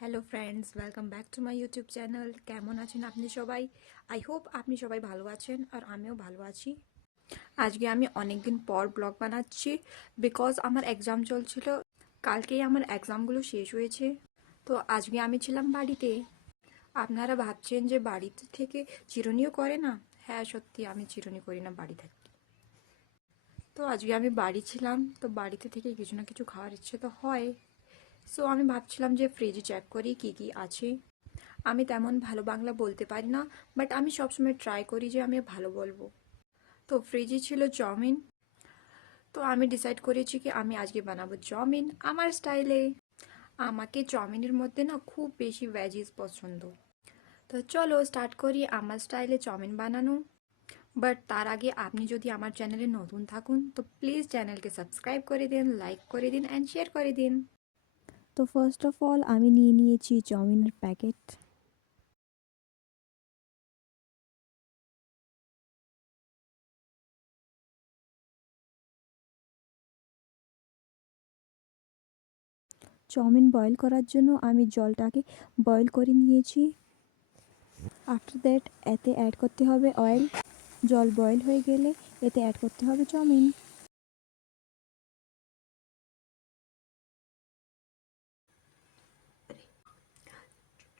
Hello friends, welcome back to my YouTube channel. কেমন আছেন আপনি সবাই? আই হোপ আপনি সবাই ভালো আছেন আর আমিও ভালো আছি। আজকে আমি অনেক দিন পর ব্লগ বানাচ্ছি বিকজ আমার এক্সাম চলছিল। কালকেই আমার এক্সামগুলো শেষ হয়েছে। তো আজকে আমি ছিলাম বাড়িতে। আপনারা ভাবছেন যে বাড়িতে থেকে চিরুনিও করে না? হ্যাঁ, সত্যি আমি চিরুনি করি না বাড়ি থেকে। তো আজকে আমি বাড়ি ছিলাম, তো বাড়িতে থেকে কিছু না কিছু খাওয়ার ইচ্ছে তো হয়। সো আমি ভাবছিলাম যে ফ্রিজে চেক করি কি কি আছে। আমি তেমন ভালো বাংলা বলতে পারি না, বাট আমি সবসময় ট্রাই করি যে আমি ভালো বলবো। তো ফ্রিজে ছিল চাউমিন। তো আমি ডিসাইড করেছি কি আমি আজকে বানাবো চাউমিন আমার স্টাইলে। আমাকে চাউমিনের মধ্যে না খুব বেশি ভেজিস পছন্দ। তো চলো স্টার্ট করি আমার স্টাইলে চাউমিন বানানো। বাট তার আগে আপনি যদি আমার চ্যানেলে নতুন থাকুন তো প্লিজ চ্যানেলকে সাবস্ক্রাইব করে দিন, লাইক করে দিন অ্যান্ড শেয়ার করে দিন। তো ফার্স্ট অফ অল আমি নিয়ে নিয়েছি চাউমিনের প্যাকেট। চাউমিন বয়েল করার জন্য আমি জলটাকে বয়েল করে নিয়েছি। আফটার দ্যাট এতে অ্যাড করতে হবে অয়েল। জল বয়েল হয়ে গেলে এতে অ্যাড করতে হবে চাউমিন।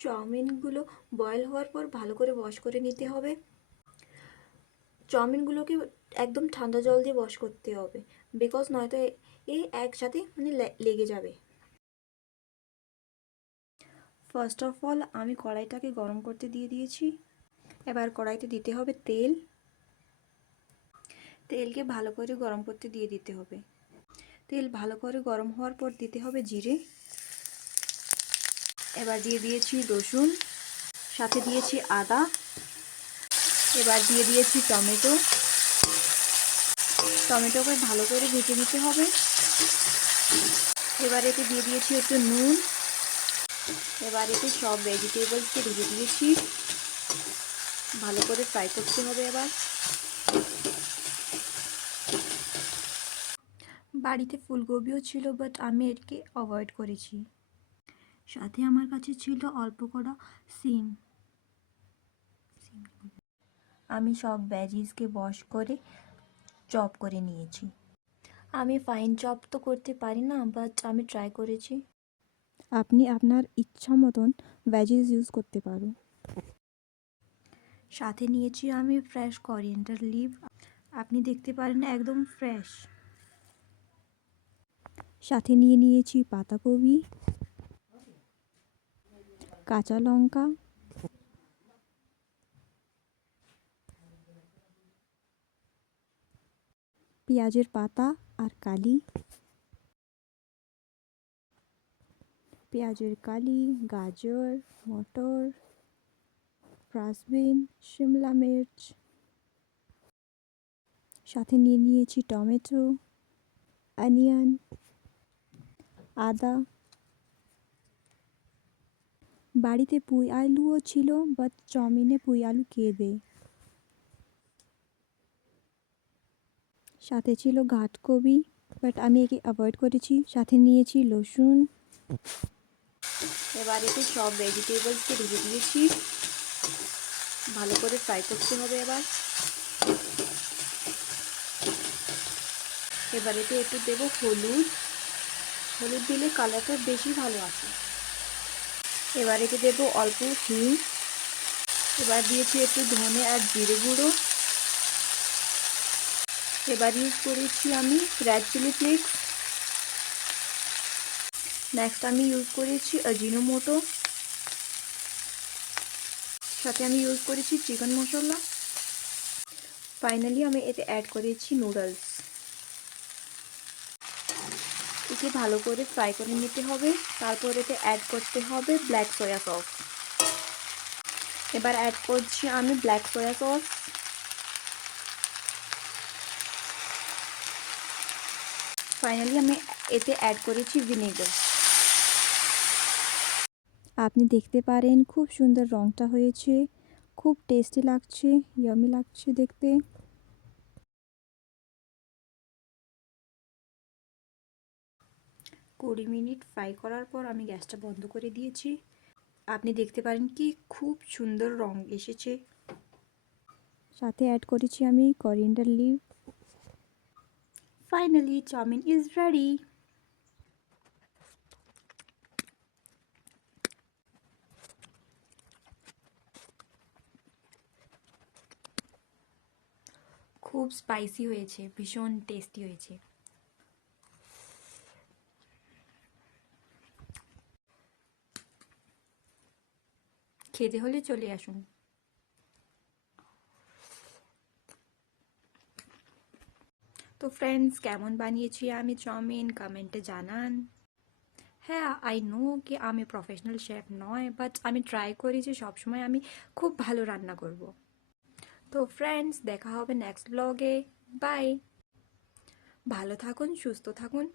চাউমিনগুলো বয়েল হওয়ার পর ভালো করে ওয়াশ করে নিতে হবে। চাউমিনগুলোকে একদম ঠান্ডা জল দিয়ে ওয়াশ করতে হবে, বিকজ নয়তো এই একসাথে মানে লেগে যাবে। ফার্স্ট অফ অল আমি কড়াইটাকে গরম করতে দিয়ে দিয়েছি। এবার কড়াইতে দিতে হবে তেল। তেলকে ভালো করে গরম করতে দিয়ে দিতে হবে। তেল ভালো করে গরম হওয়ার পর দিতে হবে জিরে। এবার দিয়ে দিয়েছি রসুন, সাথে দিয়েছি আদা। এবার দিয়ে দিয়েছি টমেটো। টমেটোকে ভালো করে ভেজে নিতে হবে। এবার এতে দিয়ে দিয়েছি একটু নুন। এবার এতে সব ভেজিটেবলসকে ঢেলে দিয়েছি। ভালো করে ফ্রাই করতে হবে। এবার বাড়িতে ফুলকপিও ছিল, বাট আমি এটাকে অ্যাভয়েড করেছি। সাথে আমার কাছে ছিল অল্প করা সিম। আমি সব ভেজিসকে ওয়াশ করে চপ করে নিয়েছি। আমি ফাইন চপ তো করতে পারি না, বাট আমি ট্রাই করেছি। আপনি আপনার ইচ্ছা মতন ভেজিস ইউজ করতে পারো। সাথে নিয়েছি আমি ফ্রেশ করিয়েন্ডার লিভ। আপনি দেখতে পারেন একদম ফ্রেশ। সাথে নিয়ে নিয়েছি পাতাকপি, কাঁচা লঙ্কা, পেঁয়াজের পাতা আর কালি, পেঁয়াজের কালি, গাজর, মটর, ফ্রাসবিন, শিমলা মির্চ। সাথে নিয়ে নিয়েছি টমেটো, অনিয়ন, আদা। বাড়িতে পুঁই আলুও ছিল, বাট চাউমিনে পুঁই আলু কে দেয়। সাথে ছিল ঘাটকবি, বাট আমি একে অ্যাভয়েড করেছি। সাথে নিয়েছি রসুন। এবার এতে সব ভেজিটেবলসকে ঢেলে দিয়েছি। ভালো করে ফ্রাই করতে হবে। এবার এতে একটু দেবো হলুদ। হলুদ দিলে কালারটা বেশি ভালো আসে। এবার এতে দেবো অল্প হিং। এবার দিয়েছি একটু ধনে আর জিরে গুঁড়ো। এবার ইউজ করেছি আমি রেড চিলি ফ্লেক্স। নেক্সট আমি ইউজ করেছি আজিনোমোটো। সাথে আমি ইউজ করেছি চিকেন মশলা। ফাইনালি আমি এতে অ্যাড করেছি নুডলস। একে ভালো করে ফ্রাই করে নিতে হবে। তারপর এতে অ্যাড করতে হবে ব্ল্যাক সয়া সস। এবার অ্যাড করছি আমি ব্ল্যাক সয়া সস। ফাইনালি আমি এতে অ্যাড করেছি ভিনেগার। আপনি দেখতে পারেন খুব সুন্দর রঙটা হয়েছে, খুব টেস্টি লাগছে, ইয়ামি লাগছে দেখতে। 20 মিনিট ফ্রাই করার পর আমি গ্যাসটা বন্ধ করে দিয়েছি। আপনি দেখতে পারেন কি খুব সুন্দর রং এসেছে। সাথে অ্যাড করেছি আমি coriander leave. Finally chowmein is ready. খুব স্পাইসি হয়েছে, ভীষণ টেস্টি হয়েছে। খেতে হলে চলে আসুন। তো ফ্রেন্ডস, কেমন বানিয়েছি আমি চাউমিন কমেন্টে জানান। হ্যাঁ, আই নো কি আমি প্রফেশনাল শেফ নয়, বাট আমি ট্রাই করি যে সবসময় আমি খুব ভালো রান্না করব। তো ফ্রেন্ডস, দেখা হবে নেক্সট ব্লগে। বাই। ভালো থাকুন, সুস্থ থাকুন।